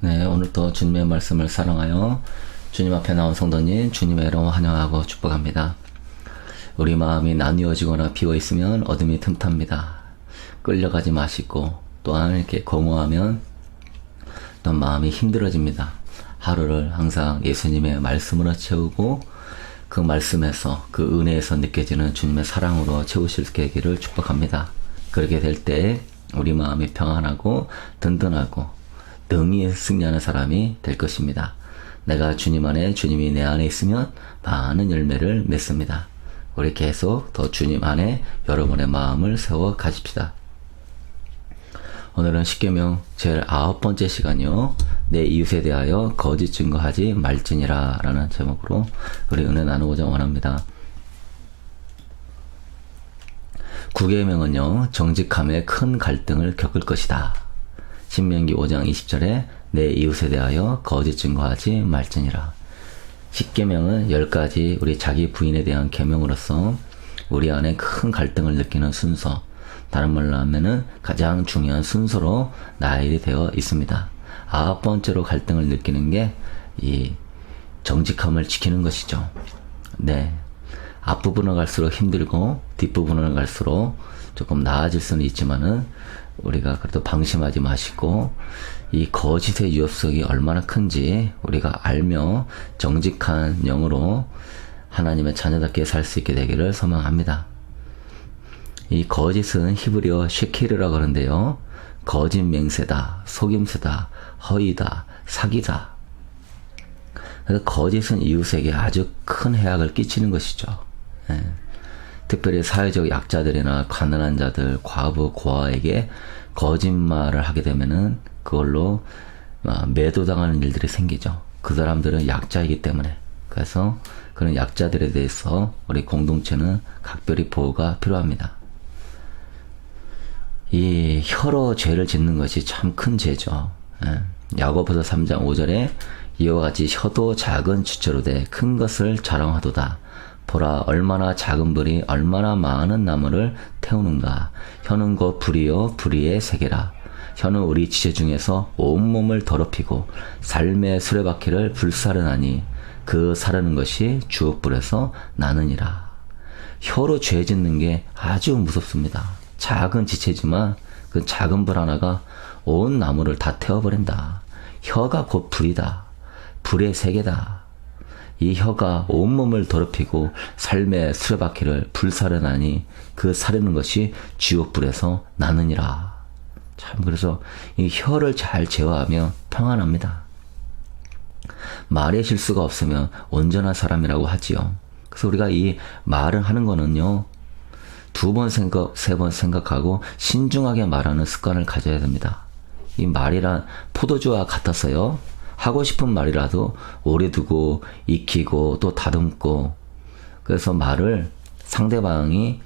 네, 오늘도 주님의 말씀을 사랑하여 주님 앞에 나온 성도님 주님의 이름 환영하고 축복합니다. 우리 마음이 나뉘어지거나 비어있으면 어둠이 틈탑니다. 끌려가지 마시고 또한 이렇게 공허하면 또 마음이 힘들어집니다. 하루를 항상 예수님의 말씀으로 채우고 그 말씀에서 그 은혜에서 느껴지는 주님의 사랑으로 채우실 수 있기를 축복합니다. 그렇게 될 때 우리 마음이 평안하고 든든하고 능히 승리하는 사람이 될 것입니다. 내가 주님 안에, 주님이 내 안에 있으면 많은 열매를 맺습니다. 우리 계속 더 주님 안에 여러분의 마음을 세워 가십시다. 오늘은 십계명 제일 9번째 시간이요. 내 이웃에 대하여 거짓 증거하지 말지니라 라는 제목으로 우리 은혜 나누고자 원합니다. 9계명은요, 정직함에 큰 갈등을 겪을 것이다. 신명기 5장 20절에 내 이웃에 대하여 거짓 증거하지 말지니라. 10계명은 10가지 우리 자기 부인에 대한 계명으로서 우리 안에 큰 갈등을 느끼는 순서, 다른 말로 하면은 가장 중요한 순서로 나열이 되어 있습니다. 9번째로 갈등을 느끼는 게 이 정직함을 지키는 것이죠. 네. 앞부분을 갈수록 힘들고 뒷부분을 갈수록 조금 나아질 수는 있지만은 우리가 그래도 방심하지 마시고 이 거짓의 위협성이 얼마나 큰지 우리가 알며 정직한 영으로 하나님의 자녀답게 살 수 있게 되기를 소망합니다. 이 거짓은 히브리어 쉐키르라고 하는데요. 거짓 맹세다, 속임수다, 허위다, 사기다. 그래서 거짓은 이웃에게 아주 큰 해악을 끼치는 것이죠. 예. 특별히 사회적 약자들이나 가난한 자들, 과부, 고아에게 거짓말을 하게 되면은 그걸로 매도당하는 일들이 생기죠. 그 사람들은 약자이기 때문에. 그래서 그런 약자들에 대해서 우리 공동체는 각별히 보호가 필요합니다. 이 혀로 죄를 짓는 것이 참 큰 죄죠. 예. 야고보서 3장 5절에 이와 같이 혀도 작은 주체로 돼 큰 것을 자랑하도다. 보라 얼마나 작은 불이 얼마나 많은 나무를 태우는가. 혀는 곧 불이요 불의의 세계라. 혀는 우리 지체 중에서 온몸을 더럽히고 삶의 수레바퀴를 불사르나니 그 사르는 것이 주옥불에서 나느니라. 혀로 죄 짓는 게 아주 무섭습니다. 작은 지체지만 그 작은 불 하나가 온 나무를 다 태워버린다. 혀가 곧 불이다. 불의 세계다. 이 혀가 온몸을 더럽히고 삶의 수레바퀴를 불사르나니 그 사르는 것이 지옥불에서 나느니라. 참 그래서 이 혀를 잘 제어하면 평안합니다. 말의 실수가 없으면 온전한 사람이라고 하지요. 그래서 우리가 이 말을 하는 거는요, 2번 생각, 3번 생각하고 신중하게 말하는 습관을 가져야 됩니다. 이 말이란 포도주와 같아서요. 하고 싶은 말이라도 오래 두고 익히고 또 다듬고, 그래서 말을 상대방이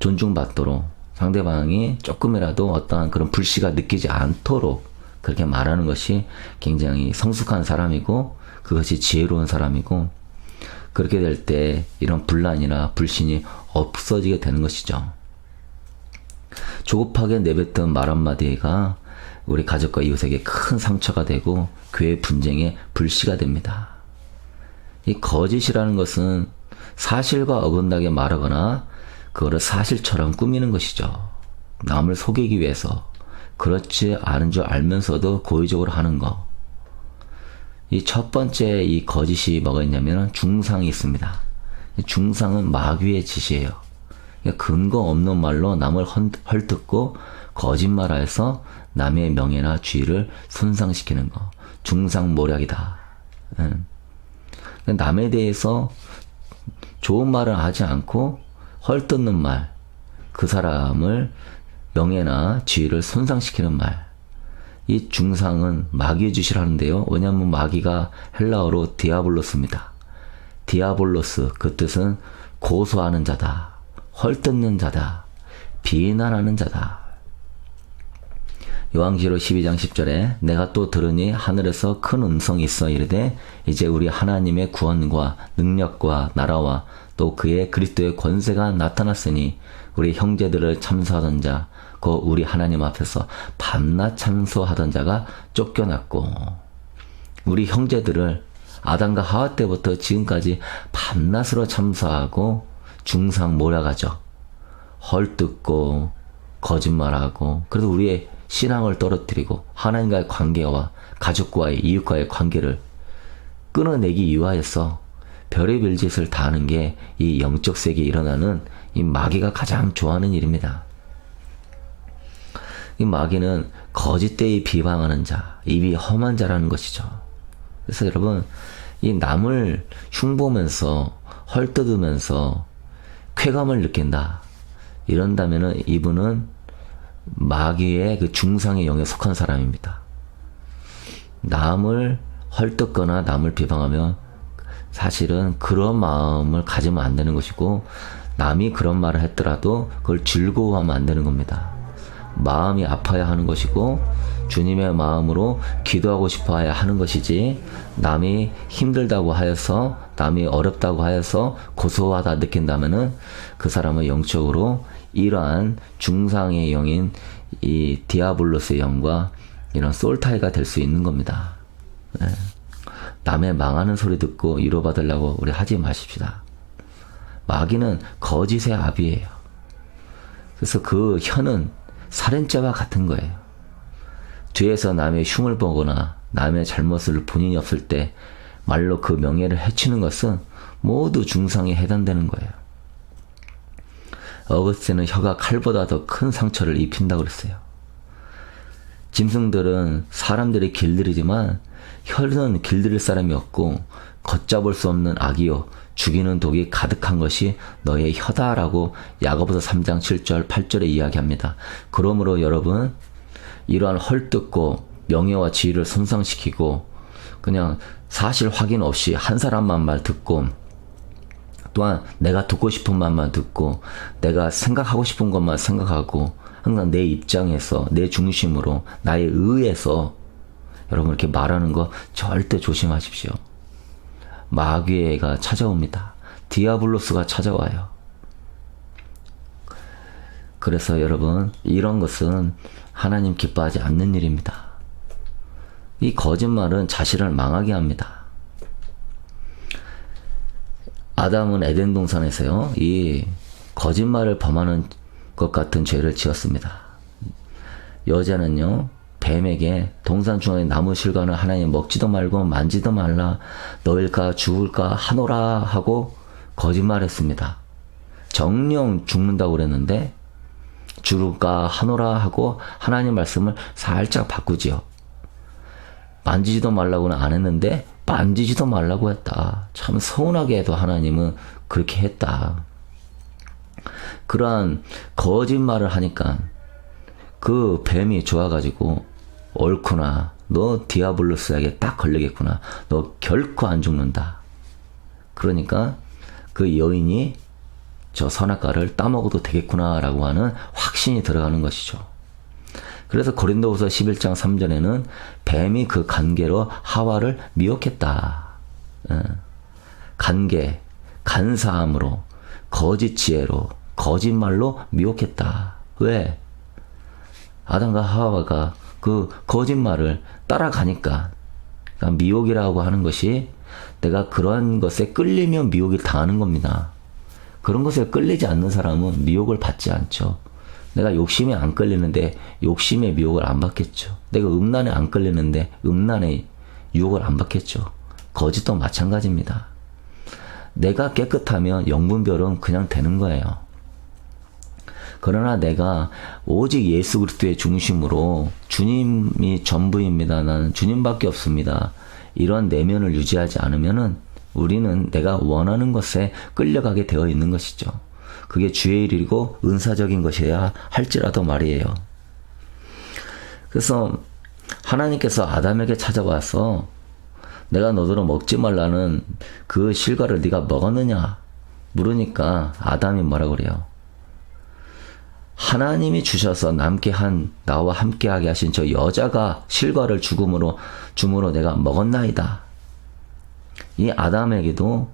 존중받도록, 상대방이 조금이라도 어떠한 그런 불씨가 느끼지 않도록 그렇게 말하는 것이 굉장히 성숙한 사람이고 그것이 지혜로운 사람이고, 그렇게 될 때 이런 분란이나 불신이 없어지게 되는 것이죠. 조급하게 내뱉은 말 한마디가 우리 가족과 이웃에게 큰 상처가 되고 교회 분쟁의 불씨가 됩니다. 이 거짓이라는 것은 사실과 어긋나게 말하거나 그거를 사실처럼 꾸미는 것이죠. 남을 속이기 위해서 그렇지 않은 줄 알면서도 고의적으로 하는 거. 이 첫 번째 이 거짓이 뭐가 있냐면 중상이 있습니다. 중상은 마귀의 짓이에요. 근거 없는 말로 남을 헐뜯고 거짓말하여서 남의 명예나 지위를 손상시키는 거. 중상모략이다. 남에 대해서 좋은 말을 하지 않고 헐뜯는 말, 그 사람을 명예나 지위를 손상시키는 말. 이 중상은 마귀의 짓이라는데요. 왜냐하면 마귀가 헬라어로 디아블로스입니다. 디아블로스, 그 뜻은 고소하는 자다, 헐뜯는 자다, 비난하는 자다. 요한계시록 12장 10절에 내가 또 들으니 하늘에서 큰 음성이 있어 이르되 이제 우리 하나님의 구원과 능력과 나라와 또 그의 그리스도의 권세가 나타났으니 우리 형제들을 참수하던 자 그 우리 하나님 앞에서 밤낮 참소하던 자가 쫓겨났고, 우리 형제들을 아담과 하와 때부터 지금까지 밤낮으로 참소하고 중상 몰아가죠. 헐뜯고 거짓말하고, 그래서 우리의 신앙을 떨어뜨리고 하나님과의 관계와 가족과의 이웃과의 관계를 끊어내기 위하여서 별의별 짓을 다 하는 게 이 영적 세계에 일어나는 이 마귀가 가장 좋아하는 일입니다. 이 마귀는 거짓되이 비방하는 자, 입이 험한 자라는 것이죠. 그래서 여러분, 이 남을 흉보면서 헐뜯으면서 쾌감을 느낀다, 이런다면은 이분은 마귀의 그 중상의 영에 속한 사람입니다. 남을 헐뜯거나 남을 비방하면 사실은 그런 마음을 가지면 안 되는 것이고, 남이 그런 말을 했더라도 그걸 즐거워하면 안 되는 겁니다. 마음이 아파야 하는 것이고 주님의 마음으로 기도하고 싶어 하는 것이지, 남이 힘들다고 하여서, 남이 어렵다고 하여서 고소하다 느낀다면은 그 사람은 영적으로 이러한 중상의 영인 이 디아블로스의 영과 이런 솔타이가 될 수 있는 겁니다. 네. 남의 망하는 소리 듣고 위로받으려고 우리 하지 마십시다. 마귀는 거짓의 아비예요. 그래서 그 혀는 살인죄와 같은 거예요. 뒤에서 남의 흉을 보거나 남의 잘못을 본인이 없을 때 말로 그 명예를 해치는 것은 모두 중상에 해당되는 거예요. 어거스틴은 혀가 칼보다 더 큰 상처를 입힌다고 그랬어요. 짐승들은 사람들이 길들이지만 혀는 길들일 사람이 없고 걷잡을 수 없는 악이요 죽이는 독이 가득한 것이 너의 혀다라고 야고보서 3장 7절 8절에 이야기합니다. 그러므로 여러분, 이러한 헐뜯고 명예와 지위를 손상시키고 그냥 사실 확인 없이 한 사람만 말 듣고, 또한 내가 듣고 싶은 말만 듣고 내가 생각하고 싶은 것만 생각하고 항상 내 입장에서, 내 중심으로, 나에 의해서 여러분 이렇게 말하는 거 절대 조심하십시오. 마귀가 찾아옵니다. 디아블로스가 찾아와요. 그래서 여러분, 이런 것은 하나님 기뻐하지 않는 일입니다. 이 거짓말은 자신을 망하게 합니다. 아담은 에덴 동산에서요, 이 거짓말을 범하는 것 같은 죄를 지었습니다. 여자는요, 뱀에게 동산 중앙에 나무 실과는 하나님 먹지도 말고 만지도 말라, 너일까 죽을까 하노라 하고 거짓말했습니다. 정령 죽는다고 그랬는데 죽을까 하노라 하고 하나님 말씀을 살짝 바꾸지요. 만지지도 말라고는 안 했는데 만지지도 말라고 했다. 참 서운하게 해도 하나님은 그렇게 했다. 그러한 거짓말을 하니까 그 뱀이 좋아가지고, 옳구나, 너 디아블로스에게 딱 걸리겠구나, 너 결코 안 죽는다. 그러니까 그 여인이 저 선악과를 따먹어도 되겠구나 라고 하는 확신이 들어가는 것이죠. 그래서 고린도후서 11장 3절에는 뱀이 그 간계로 하와를 미혹했다. 간계, 간사함으로, 거짓 지혜로, 거짓말로 미혹했다. 왜? 아담과 하와가 그 거짓말을 따라가니까. 그러니까 미혹이라고 하는 것이 내가 그러한 것에 끌리면 미혹이 당하는 겁니다. 그런 것에 끌리지 않는 사람은 미혹을 받지 않죠. 내가 욕심에 안 끌리는데 욕심의 미혹을 안 받겠죠. 내가 음란에 안 끌리는데 음란의 유혹을 안 받겠죠. 거짓도 마찬가지입니다. 내가 깨끗하면 영분별은 그냥 되는 거예요. 그러나 내가 오직 예수 그리스도의 중심으로 주님이 전부입니다, 나는 주님밖에 없습니다, 이런 내면을 유지하지 않으면은 우리는 내가 원하는 것에 끌려가게 되어 있는 것이죠. 그게 주의 일이고 은사적인 것이어야 할지라도 말이에요. 그래서 하나님께서 아담에게 찾아와서 내가 너더러 먹지 말라는 그 실과를 네가 먹었느냐 물으니까 아담이 뭐라 그래요? 하나님이 주셔서 나와 함께하게 하신 저 여자가 실과를 주므로 내가 먹었나이다. 이 아담에게도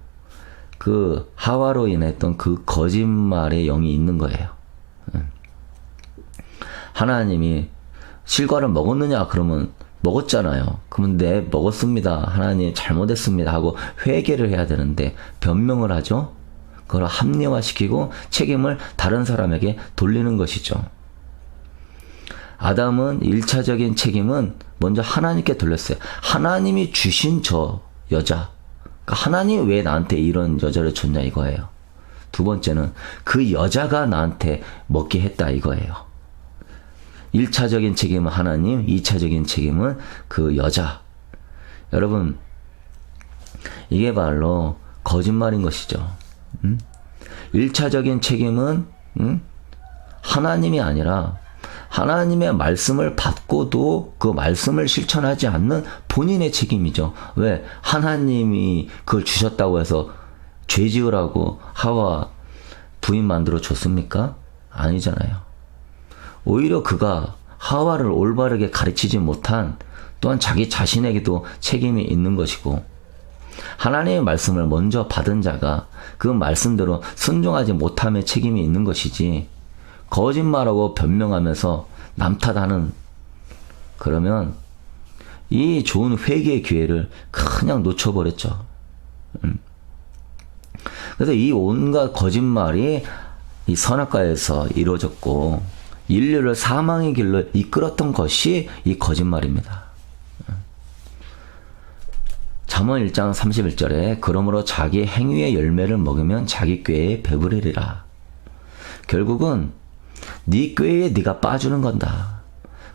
그 하와로 인했던 그 거짓말의 영이 있는 거예요. 하나님이 실과를 먹었느냐? 그러면 먹었잖아요. 그러면 네, 먹었습니다. 하나님 잘못했습니다. 하고 회개를 해야 되는데 변명을 하죠. 그걸 합리화시키고 책임을 다른 사람에게 돌리는 것이죠. 아담은 1차적인 책임은 먼저 하나님께 돌렸어요. 하나님이 주신 저 여자. 그러니까 하나님 왜 나한테 이런 여자를 줬냐 이거예요. 두 번째는 그 여자가 나한테 먹게 했다 이거예요. 1차적인 책임은 하나님, 2차적인 책임은 그 여자. 여러분, 이게 바로 거짓말인 것이죠. 1차적인 책임은 하나님이 아니라 하나님의 말씀을 받고도 그 말씀을 실천하지 않는 본인의 책임이죠. 왜? 하나님이 그걸 주셨다고 해서 죄 지으라고 하와 부인 만들어 줬습니까? 아니잖아요. 오히려 그가 하와를 올바르게 가르치지 못한 또한 자기 자신에게도 책임이 있는 것이고, 하나님의 말씀을 먼저 받은 자가 그 말씀대로 순종하지 못함의 책임이 있는 것이지, 거짓말하고 변명하면서 남 탓하는, 그러면 이 좋은 회개의 기회를 그냥 놓쳐버렸죠. 그래서 이 온갖 거짓말이 이 선악과에서 이루어졌고 인류를 사망의 길로 이끌었던 것이 이 거짓말입니다. 잠언 1장 31절에 그러므로 자기 행위의 열매를 먹으면 자기 꾀에 배부르리라. 결국은 네 꾀에 네가 빠지는 건다.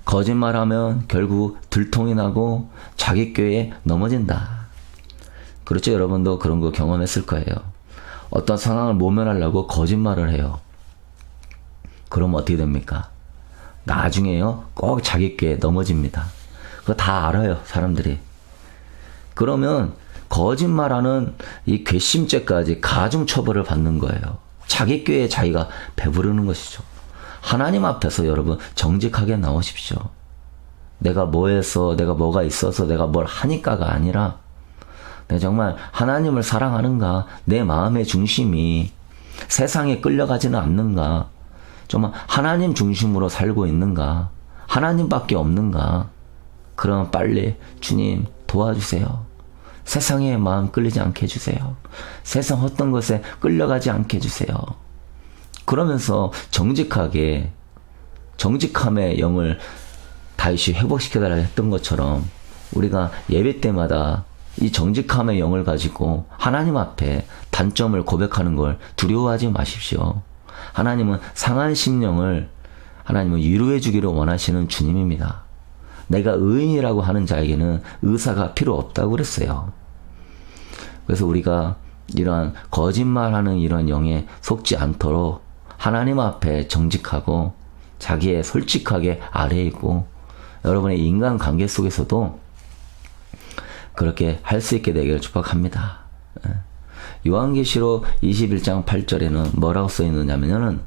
거짓말하면 결국 들통이 나고 자기 꾀에 넘어진다. 그렇죠? 여러분도 그런 거 경험했을 거예요. 어떤 상황을 모면하려고 거짓말을 해요. 그럼 어떻게 됩니까? 나중에요 꼭 자기 꾀에 넘어집니다. 그거 다 알아요 사람들이. 그러면 거짓말하는 이 괘씸죄까지 가중처벌을 받는 거예요. 자기 꾀에 자기가 배부르는 것이죠. 하나님 앞에서 여러분 정직하게 나오십시오. 내가 뭐 해서, 내가 뭐가 있어서, 내가 뭘 하니까가 아니라 내가 정말 하나님을 사랑하는가, 내 마음의 중심이 세상에 끌려가지는 않는가, 정말 하나님 중심으로 살고 있는가, 하나님밖에 없는가. 그럼 빨리 주님 도와주세요. 세상에 마음 끌리지 않게 해주세요. 세상 어떤 것에 끌려가지 않게 해주세요. 그러면서 정직하게, 정직함의 영을 다시 회복시켜달라 했던 것처럼 우리가 예배 때마다 이 정직함의 영을 가지고 하나님 앞에 단점을 고백하는 걸 두려워하지 마십시오. 하나님은 상한 심령을 하나님은 위로해 주기를 원하시는 주님입니다. 내가 의인이라고 하는 자에게는 의사가 필요 없다고 그랬어요. 그래서 우리가 이러한 거짓말하는 이런 영에 속지 않도록 하나님 앞에 정직하고 자기의 솔직하게 아래에 있고, 여러분의 인간관계 속에서도 그렇게 할 수 있게 되기를 축복합니다. 요한계시록 21장 8절에는 뭐라고 써 있느냐면은,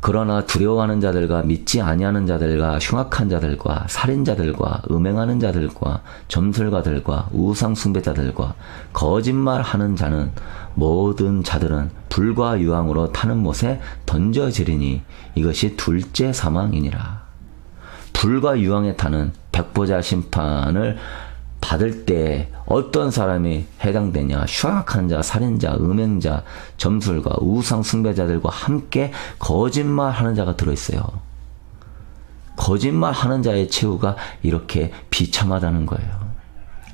그러나 두려워하는 자들과 믿지 아니하는 자들과 흉악한 자들과 살인자들과 음행하는 자들과 점술가들과 우상 숭배자들과 거짓말하는 자는 모든 자들은 불과 유황으로 타는 못에 던져지리니 이것이 둘째 사망이니라. 불과 유황에 타는 백보자 심판을 받을 때 어떤 사람이 해당되냐? 흉악한 자, 살인자, 음행자, 점술가, 우상 숭배자들과 함께 거짓말하는 자가 들어있어요. 거짓말하는 자의 최후가 이렇게 비참하다는 거예요.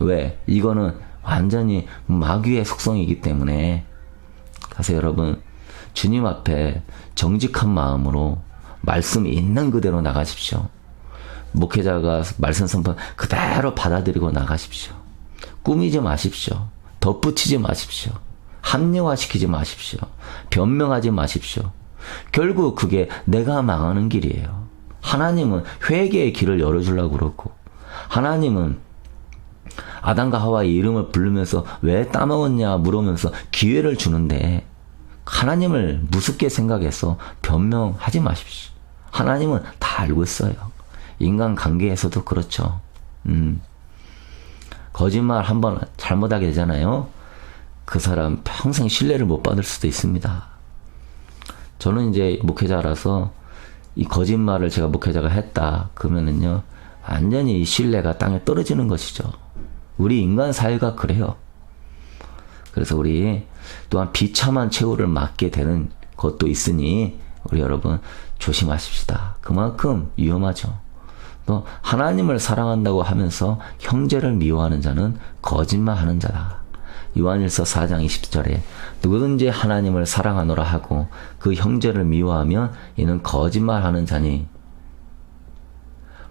왜? 이거는 완전히 마귀의 속성이기 때문에. 그래서 여러분 주님 앞에 정직한 마음으로 말씀 있는 그대로 나가십시오. 목회자가 말씀 선포 그대로 받아들이고 나가십시오. 꾸미지 마십시오. 덧붙이지 마십시오. 합리화시키지 마십시오. 변명하지 마십시오. 결국 그게 내가 망하는 길이에요. 하나님은 회개의 길을 열어주려고 그렇고, 하나님은 아담과 하와의 이름을 부르면서 왜 따먹었냐 물으면서 기회를 주는데, 하나님을 무섭게 생각해서 변명하지 마십시오. 하나님은 다 알고 있어요. 인간관계에서도 그렇죠. 거짓말 한번 잘못하게 되잖아요. 그 사람 평생 신뢰를 못 받을 수도 있습니다. 저는 이제 목회자라서 이 거짓말을 제가 목회자가 했다 그러면은요 완전히 이 신뢰가 땅에 떨어지는 것이죠. 우리 인간 사회가 그래요. 그래서 우리 또한 비참한 최후를 맞게 되는 것도 있으니 우리 여러분 조심하십시다. 그만큼 위험하죠. 또 하나님을 사랑한다고 하면서 형제를 미워하는 자는 거짓말하는 자다. 요한일서 4장 20절에 누구든지 하나님을 사랑하노라 하고 그 형제를 미워하면 이는 거짓말하는 자니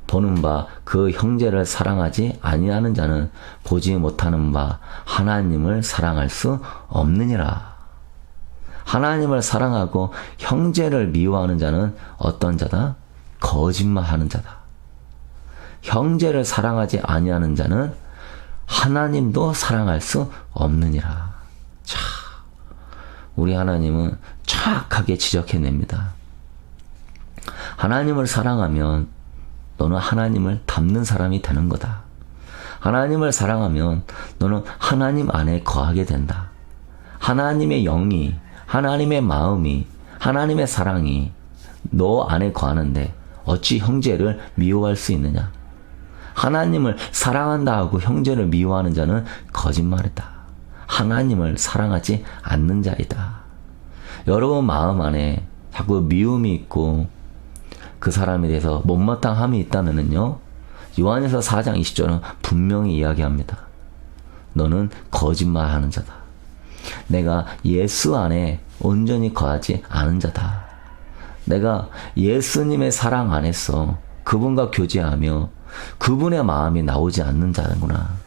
보는 바 그 형제를 사랑하지 아니하는 자는 보지 못하는 바 하나님을 사랑할 수 없느니라. 하나님을 사랑하고 형제를 미워하는 자는 어떤 자다? 거짓말하는 자다. 형제를 사랑하지 아니하는 자는 하나님도 사랑할 수 없느니라. 자, 우리 하나님은 정확하게 지적해냅니다. 하나님을 사랑하면 너는 하나님을 닮는 사람이 되는 거다. 하나님을 사랑하면 너는 하나님 안에 거하게 된다. 하나님의 영이, 하나님의 마음이, 하나님의 사랑이 너 안에 거하는데 어찌 형제를 미워할 수 있느냐? 하나님을 사랑한다 하고 형제를 미워하는 자는 거짓말이다. 하나님을 사랑하지 않는 자이다. 여러분 마음 안에 자꾸 미움이 있고 그 사람에 대해서 못마땅함이 있다면요, 요한에서 4장 20절은 분명히 이야기합니다. 너는 거짓말하는 자다. 내가 예수 안에 온전히 거하지 않은 자다. 내가 예수님의 사랑 안에서 그분과 교제하며 그분의 마음이 나오지 않는 자구나.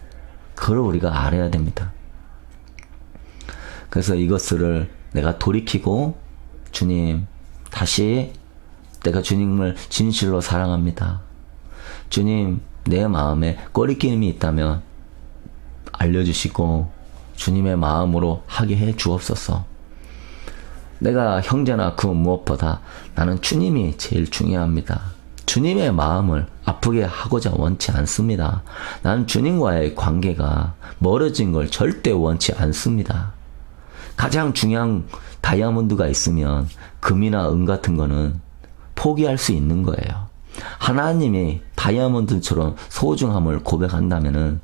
그걸 우리가 알아야 됩니다. 그래서 이것을 내가 돌이키고 주님, 다시 내가 주님을 진실로 사랑합니다. 주님, 내 마음에 꺼리낌이 있다면 알려주시고 주님의 마음으로 하게 해 주옵소서. 내가 형제나 그 무엇보다 나는 주님이 제일 중요합니다. 주님의 마음을 아프게 하고자 원치 않습니다. 나는 주님과의 관계가 멀어진 걸 절대 원치 않습니다. 가장 중요한 다이아몬드가 있으면 금이나 은 같은 거는 포기할 수 있는 거예요. 하나님이 다이아몬드처럼 소중함을 고백한다면은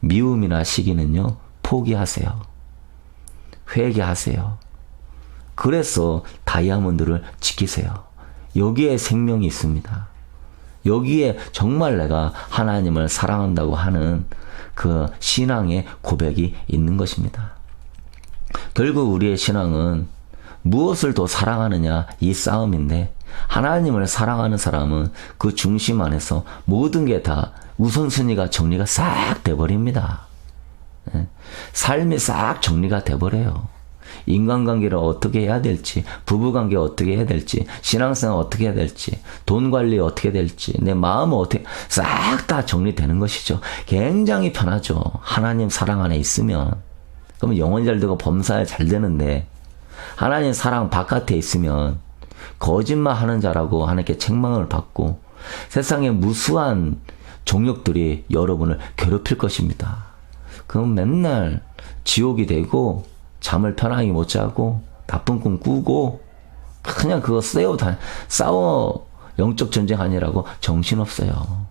미움이나 시기는요, 포기하세요. 회개하세요. 그래서 다이아몬드를 지키세요. 여기에 생명이 있습니다. 여기에 정말 내가 하나님을 사랑한다고 하는 그 신앙의 고백이 있는 것입니다. 결국 우리의 신앙은 무엇을 더 사랑하느냐 이 싸움인데, 하나님을 사랑하는 사람은 그 중심 안에서 모든 게 다 우선순위가 정리가 싹 돼버립니다. 삶이 싹 정리가 돼버려요. 인간관계를 어떻게 해야 될지, 부부관계 어떻게 해야 될지, 신앙생활 어떻게 해야 될지, 돈 관리 어떻게 될지, 내 마음은 어떻게, 싹 다 정리되는 것이죠. 굉장히 편하죠. 하나님 사랑 안에 있으면. 그러면 영혼이 잘 되고 범사에 잘 되는데, 하나님 사랑 바깥에 있으면 거짓말 하는 자라고 하나님께 책망을 받고 세상의 무수한 종욕들이 여러분을 괴롭힐 것입니다. 그럼 맨날 지옥이 되고 잠을 편하게 못 자고 나쁜 꿈 꾸고 그냥 그거 싸워 영적 전쟁 아니라고 정신없어요.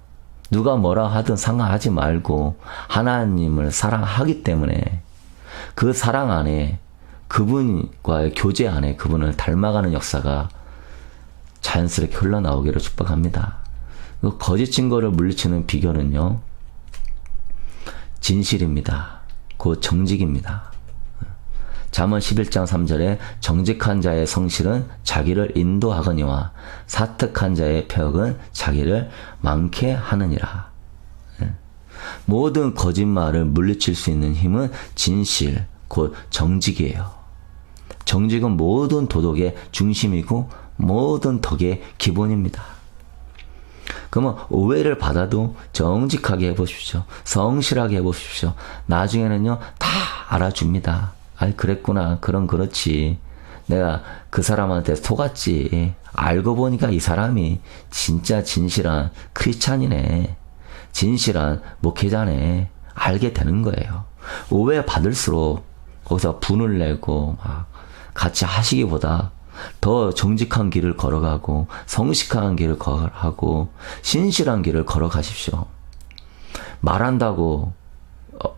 누가 뭐라 하든 상관하지 말고 하나님을 사랑하기 때문에 그 사랑 안에 그분과의 교제 안에 그분을 닮아가는 역사가 자연스럽게 흘러나오기를 축복합니다. 그 거짓 증거를 물리치는 비결은요, 진실입니다. 곧 정직입니다. 잠언 11장 3절에 정직한 자의 성실은 자기를 인도하거니와 사특한 자의 폐역은 자기를 많게 하느니라. 모든 거짓말을 물리칠 수 있는 힘은 진실, 곧 정직이에요. 정직은 모든 도덕의 중심이고 모든 덕의 기본입니다. 그러면 오해를 받아도 정직하게 해보십시오. 성실하게 해보십시오. 나중에는요, 다 알아줍니다. 아이, 그랬구나. 그렇지. 내가 그 사람한테 속았지. 알고 보니까 이 사람이 진짜 진실한 크리스찬이네. 진실한 목회자네. 알게 되는 거예요. 오해 받을수록 거기서 분을 내고 막 같이 하시기보다 더 정직한 길을 걸어가고 성실한 길을 걸어가고 신실한 길을 걸어가십시오. 말한다고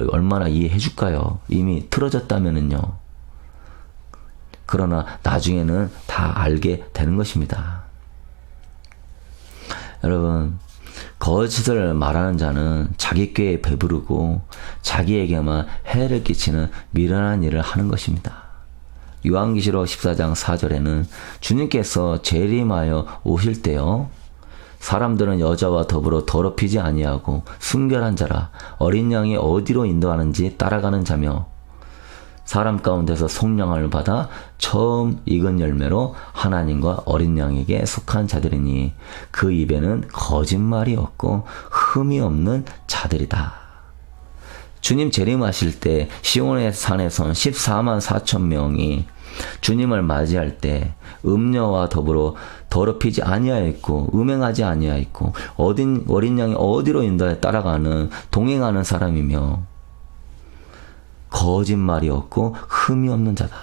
얼마나 이해해 줄까요? 이미 틀어졌다면은요. 그러나 나중에는 다 알게 되는 것입니다. 여러분, 거짓을 말하는 자는 자기 꾀에 배부르고 자기에게만 해를 끼치는 미련한 일을 하는 것입니다. 요한계시록 14장 4절에는 주님께서 재림하여 오실 때요, 사람들은 여자와 더불어 더럽히지 아니하고 순결한 자라 어린 양이 어디로 인도하는지 따라가는 자며 사람 가운데서 속량함을 받아 처음 익은 열매로 하나님과 어린 양에게 속한 자들이니 그 입에는 거짓말이 없고 흠이 없는 자들이다. 주님 재림하실 때 시온의 산에선 14만 4천 명이 주님을 맞이할 때 음녀와 더불어 더럽히지 아니하였고 음행하지 아니하였고 어린 양이 어디로 인도하여 따라가는 동행하는 사람이며 거짓말이 없고 흠이 없는 자다.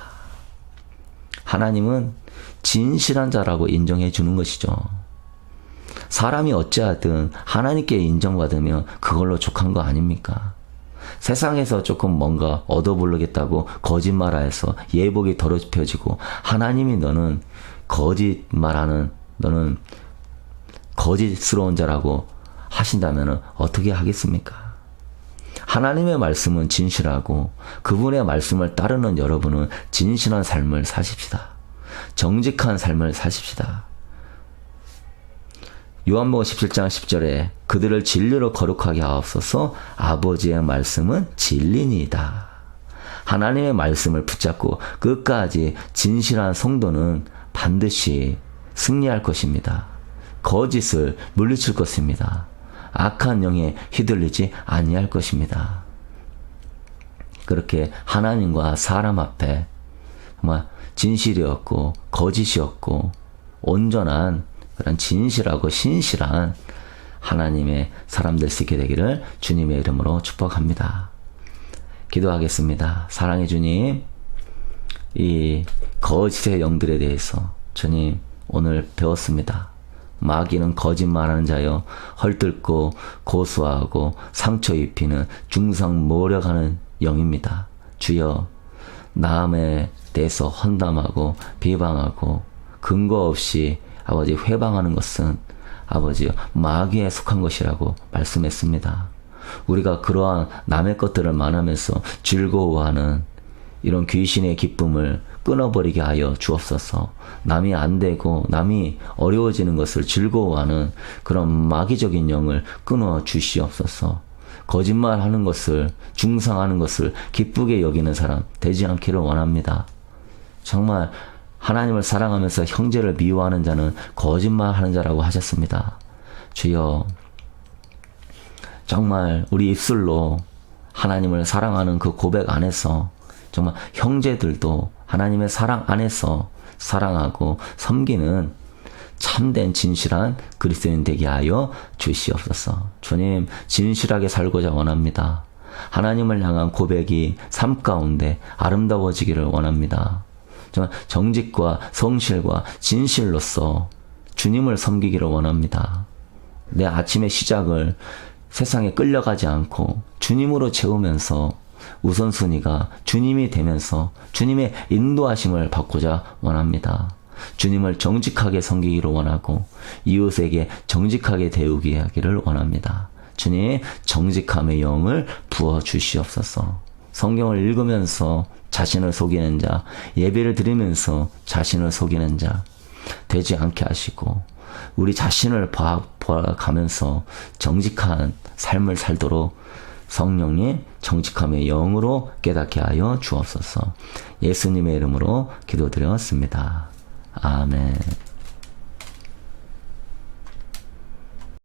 하나님은 진실한 자라고 인정해 주는 것이죠. 사람이 어찌하든 하나님께 인정받으면 그걸로 족한 거 아닙니까? 세상에서 조금 뭔가 얻어보려겠다고 거짓말하여서 예복이 더럽혀지고 하나님이 너는 거짓말하는, 너는 거짓스러운 자라고 하신다면 어떻게 하겠습니까? 하나님의 말씀은 진실하고 그분의 말씀을 따르는 여러분은 진실한 삶을 사십시다. 정직한 삶을 사십시다. 요한복음 17장 10절에 그들을 진리로 거룩하게 하옵소서. 아버지의 말씀은 진리니이다. 하나님의 말씀을 붙잡고 끝까지 진실한 성도는 반드시 승리할 것입니다. 거짓을 물리칠 것입니다. 악한 영에 휘둘리지 아니할 것입니다. 그렇게 하나님과 사람 앞에 정말 진실이었고 거짓이었고 온전한 그런 진실하고 신실한 하나님의 사람 될 수 있게 되기를 주님의 이름으로 축복합니다. 기도하겠습니다. 사랑의 주님, 이 거짓의 영들에 대해서 주님 오늘 배웠습니다. 마귀는 거짓말하는 자여 헐뜯고 고수하고 상처 입히는 중상모략하는 영입니다. 주여, 남에 대해서 헌담하고 비방하고 근거 없이 아버지 회방하는 것은 아버지 마귀에 속한 것이라고 말씀했습니다. 우리가 그러한 남의 것들을 만하면서 즐거워하는 이런 귀신의 기쁨을 끊어버리게 하여 주옵소서. 남이 안 되고 남이 어려워지는 것을 즐거워하는 그런 마귀적인 영을 끊어 주시옵소서. 거짓말하는 것을, 중상하는 것을 기쁘게 여기는 사람 되지 않기를 원합니다. 정말 하나님을 사랑하면서 형제를 미워하는 자는 거짓말하는 자라고 하셨습니다. 주여, 정말 우리 입술로 하나님을 사랑하는 그 고백 안에서 정말 형제들도 하나님의 사랑 안에서 사랑하고 섬기는 참된 진실한 그리스도인 되게 하여 주시옵소서. 주님, 진실하게 살고자 원합니다. 하나님을 향한 고백이 삶 가운데 아름다워지기를 원합니다. 정말 정직과 성실과 진실로서 주님을 섬기기를 원합니다. 내 아침의 시작을 세상에 끌려가지 않고 주님으로 채우면서 우선순위가 주님이 되면서 주님의 인도하심을 받고자 원합니다. 주님을 정직하게 섬기기를 원하고 이웃에게 정직하게 대우게 하기를 원합니다. 주님, 정직함의 영을 부어주시옵소서. 성경을 읽으면서 자신을 속이는 자, 예배를 드리면서 자신을 속이는 자 되지 않게 하시고 우리 자신을 보아가면서 정직한 삶을 살도록 성령님 정직함의 영으로 깨닫게 하여 주옵소서. 예수님의 이름으로 기도드렸습니다. 아멘.